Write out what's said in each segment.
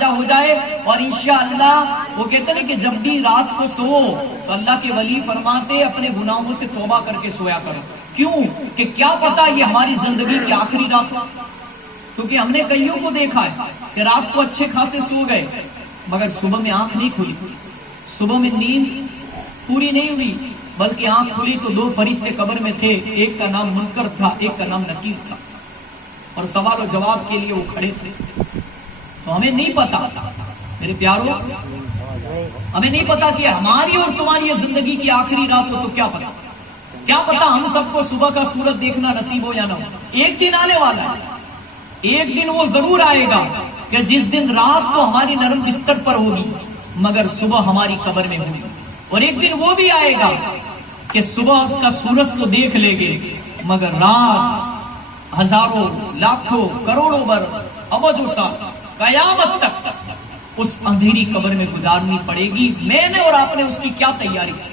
ہو جائے. اور انشاءاللہ وہ کہتے ہیں کہ جب بھی رات کو سو تو اللہ کے ولی فرماتے اپنے گناہوں سے توبہ کر کے سویا کرو. کیوں کہ کیا پتا یہ ہماری زندگی کی آخری رات ہو. کیونکہ ہم نے کئیوں کو دیکھا ہے کہ رات کو اچھے خاصے سو گئے مگر صبح میں آنکھ نہیں کھلی, صبح میں نیند پوری نہیں ہوئی, بلکہ آنکھ کھلی تو دو فرشتے قبر میں تھے, ایک کا نام منکر تھا, ایک کا نام نکیر تھا, اور سوال و جواب کے لیے وہ کھڑے تھے. تو ہمیں نہیں پتا میرے پیاروں, ہمیں نہیں پتا کہ ہماری اور تمہاری زندگی کی آخری رات ہو. تو کیا پتا ہم سب کو صبح کا سورج دیکھنا نصیب ہو یا نہ ہو. ایک دن آنے والا ہے, ایک دن وہ ضرور آئے گا کہ جس دن رات تو ہماری نرم بستر پر ہوگی مگر صبح ہماری قبر میں ہوگی. اور ایک دن وہ بھی آئے گا کہ صبح کا سورج تو دیکھ لیں گے مگر رات ہزاروں لاکھوں کروڑوں برس ابجو سال قیامت تک اس اندھیری قبر میں گزارنی پڑے گی. میں نے اور آپ نے اس کی کیا تیاری کی.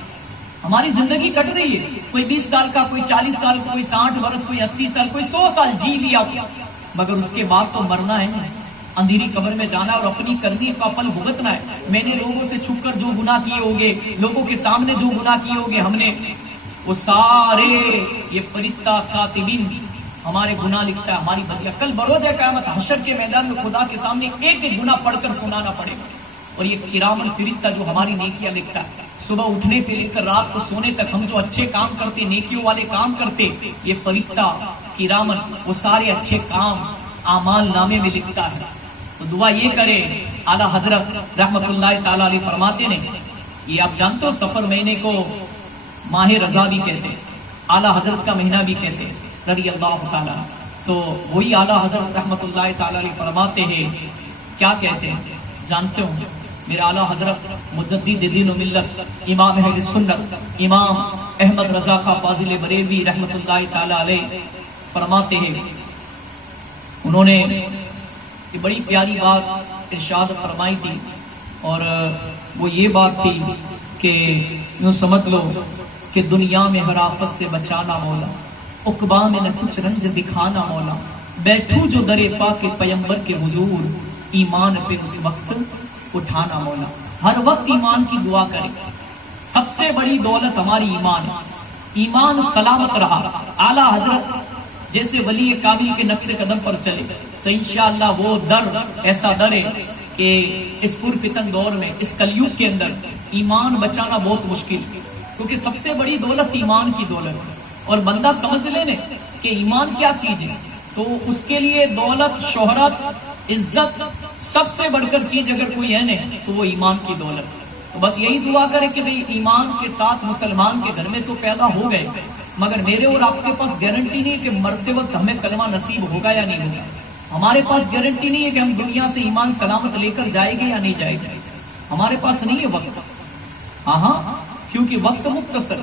ہماری زندگی کٹ رہی ہے, کوئی 20 سال کا, کوئی 40 سال, کوئی 60 برس, کوئی 80 سال, کوئی 100 سال جی لیا, مگر اس کے بعد تو مرنا ہے, اندھیری قبر میں جانا اور اپنی کرنی کا پھل بھگتنا ہے. میں نے لوگوں سے چھپ کر جو گناہ کیے ہوگے, لوگوں کے سامنے جو گناہ کیے ہوگے ہم نے, وہ سارے یہ فرشتہ کاتبین ہمارے گناہ لکھتا ہے, ہماری بدلہ. کل بروز قیامت حشر کے میدان میں خدا کے سامنے ایک ایک گناہ پڑھ کر سنانا پڑے گا. اور یہ کرام الفرشتہ جو ہماری نیکیاں لکھتا ہے, صبح اٹھنے سے لے کر رات کو سونے تک ہم جو اچھے کام کرتے, نیکیوں والے کام کرتے, یہ فرشتہ کرام وہ سارے اچھے کام اعمال نامے میں لکھتا ہے. تو دعا یہ کرے, اعلیٰ حضرت رحمت اللہ تعالی علیہ فرماتے نے, یہ آپ جانتے ہو سفر مہینے کو ماہ رضا بھی کہتے ہیں, اعلیٰ حضرت کا مہینہ بھی کہتے ہیں رضی اللہ تعالیٰ. تو وہی اعلیٰ حضرت رحمت اللہ تعالی علیہ فرماتے ہیں, کیا کہتے ہیں جانتے ہو؟ میرے اعلیٰ حضرت مجدد دین و ملت امام اہل سنت امام احمد رضا خاں فاضل بریلوی رحمت اللہ تعالی علیہ فرماتے ہیں, انہوں نے یہ بڑی پیاری بات ارشاد فرمائی تھی, اور وہ یہ بات تھی کہ یوں سمجھ لو کہ دنیا میں ہر آفت سے بچانا مولا, عقبا میں نہ کچھ رنج دکھانا مولا, بیٹھوں جو درے پاک پیمبر کے حضور, ایمان پہ اس وقت اٹھانا مولا. ہر وقت ایمان کی دعا کرے. سب سے بڑی دولت ہماری ایمان ہے, ایمان سلامت رہا. اعلیٰ حضرت جیسے ولی کامل کے نقش قدم پر چلے تو انشاءاللہ وہ در ایسا در ہے کہ اس پرفتن دور میں, اس کلیوگ کے اندر ایمان بچانا بہت مشکل ہے, کیونکہ سب سے بڑی دولت ایمان کی دولت ہے. اور بندہ سمجھ لے کہ ایمان کیا چیز ہے تو اس کے لیے دولت, شہرت, عزت سب سے بڑھ کر چیز اگر کوئی ہے نا تو وہ ایمان کی دولت. تو بس یہی دعا کرے کہ بھئی ایمان کے ساتھ مسلمان کے گھر میں تو پیدا ہو گئے, مگر میرے اور آپ کے پاس گارنٹی نہیں کہ مرتے وقت ہمیں کلمہ نصیب ہوگا یا نہیں ہوگا. ہمارے پاس گارنٹی نہیں ہے کہ ہم دنیا سے ایمان سلامت لے کر جائیں گے یا نہیں جائیں گے. ہمارے پاس نہیں ہے وقت. ہاں کیونکہ وقت مختصر,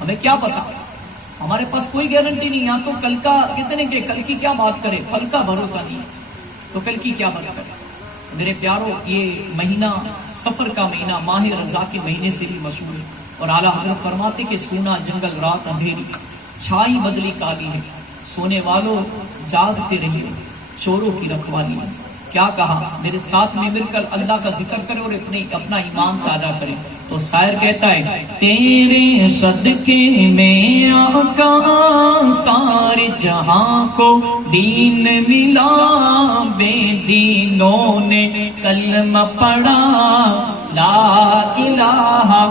ہمیں کیا پتا, ہمارے پاس کوئی گارنٹی نہیں. یہاں تو کل کا کتنے کہ کل کی کیا بات کرے, پل کا بھروسہ نہیں, تو کل کی کیا بات کرے. میرے پیاروں, یہ مہینہ سفر کا مہینہ ماہ رضا کے مہینے سے بھی مشہور ہے. اور اعلیٰ حضرت فرماتے کہ سونا جنگل رات اندھیری, چھائی بدلی کالی ہے, سونے والوں جاگتے رہیے, چوروں کی رکھوالی ہے. کیا کہا, میرے ساتھ میں مل کر اللہ کا ذکر کرے اور اپنا ایمان تازہ کرے. تو شاعر کہتا ہے, تیرے صدقے میں آقا سارے جہاں کو دین ملا, بے دینوں نے کلمہ پڑھا لا الہ.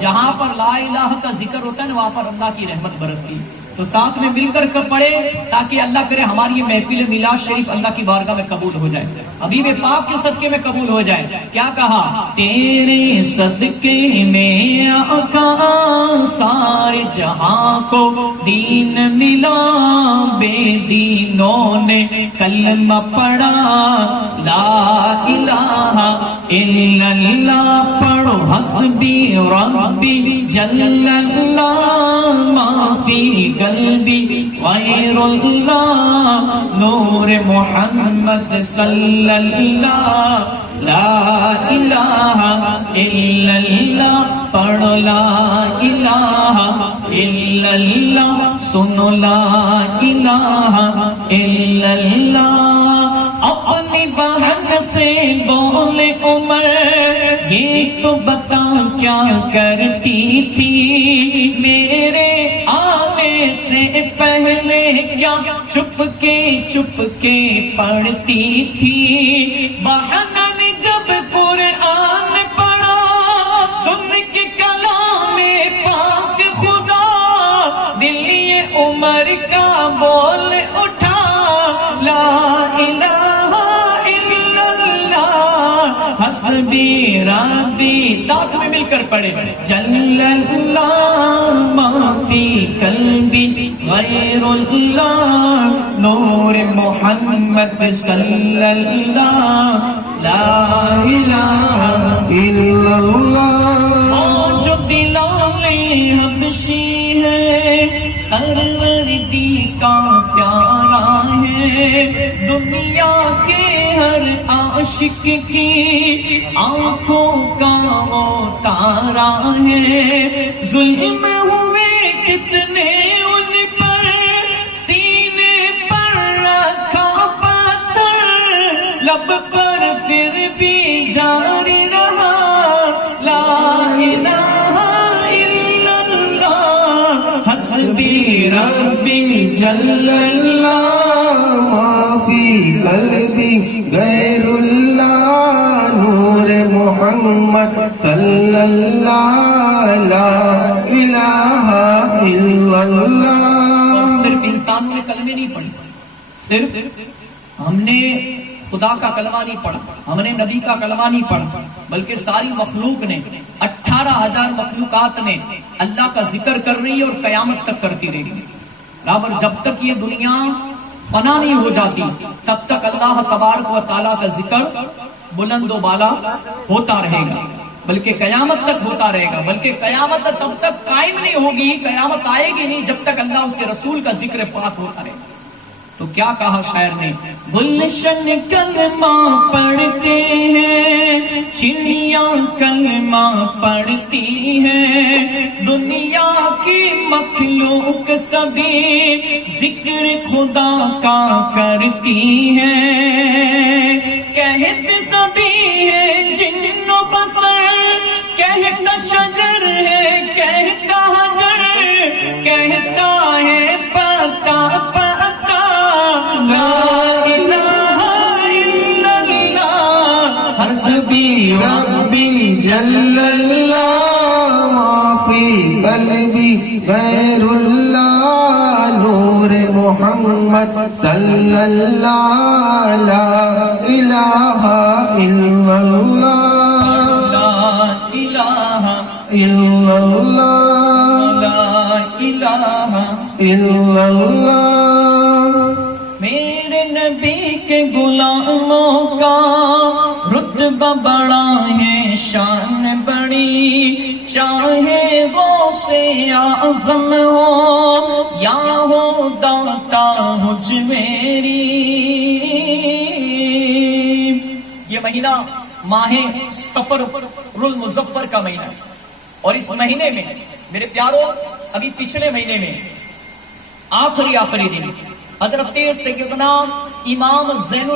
جہاں پر لا الہ کا ذکر ہوتا ہے نا وہاں پر اللہ کی رحمت برستی. تو ساتھ میں مل کر پڑھے تاکہ اللہ کرے ہماری یہ محفل میلاد شریف اللہ کی بارگاہ میں قبول ہو جائے, حبیب پاک کے صدقے میں قبول ہو جائے. کیا کہا, تیرے صدقے میں آقا سارے جہاں کو دین ملا, بے دینوں نے کلمہ پڑھا لا الہ الا اللہ. پڑھو حسبی ربی جل اللہ ما فی قلبی غیر اللہ, نور محمد صلی اللہ, لا الہ الا اللہ. پڑھو لا الہ الا اللہ, سنو لا الہ الا اللہ. اپنی بہن سے بولے عمر یہ تو بتا کیا کرتی تھی میرے آنے سے پہلے کیا چپ کے پڑھتی تھی بہن جب قرآن پڑھا سن کے کلام پاک خدا دل یہ عمر کا بول اٹھا لا الہ الا اللہ حسبی ربی ساتھ میں مل کر پڑھے جل اللہ ما فی قلبی غیر اللہ نور محمد صلی اللہ لا الہ الا اللہ جو بلال حبشی ہے سروردی کا پیارا ہے دنیا کے ہر عاشق کی آنکھوں کا وہ تارا ہے ظلم ہوئے کتنے ان پر سینے پر رکھا پتھر لب پر پھر بھی جاری رہا لا الہ الا اللہ حسبی ربی جل اللہ ما فی قلبی غیر اللہ نور محمد صلی اللہ لا الہ الا اللہ صرف انسانوں نے کلمے نہیں پڑھی صرف ہم نے خدا کا کلمہ نہیں پڑھا ہم نے نبی کا کلمہ نہیں پڑھا بلکہ ساری مخلوق نے 18,000 مخلوقات نے اللہ کا ذکر کر رہی ہے اور قیامت تک کرتی رہی ہے برابر جب تک یہ دنیا فنا نہیں ہو جاتی تب تک اللہ تبارک و تعالیٰ کا ذکر بلند و بالا ہوتا رہے گا بلکہ قیامت تک ہوتا رہے گا بلکہ قیامت تب تک قائم نہیں ہوگی قیامت آئے گی نہیں جب تک اللہ اس کے رسول کا ذکر پاک ہوتا رہے گا تو کیا کہا شاعر نے گلشن کلمہ پڑھتے ہیں چڑیاں کلمہ پڑھتی ہیں دنیا کی مخلوق سبھی ذکر خدا کا کرتی ہیں کہتے سبھی ہے جن و بشر کہتا شجر ہے کہتا حجر کہتا ہے پتا لا الہ الا اللہ حسبی ربی جل اللہ ما فی قلبی غیر اللہ نور محمد صلی اللہ لا الہ الا اللہ لا الہ الا اللہ لا الہ الا اللہ میرے نبی کے غلاموں کا رتبہ بڑا ہے شان بڑی چاہے وہ سے اعظم ہو یا ہو داتا مجھ میری یہ مہینہ ماہ صفر المظفر کا مہینہ ہے اور اس مہینے میں میرے پیاروں ابھی پچھلے مہینے میں آخری دن حضرت سیدنا امام زین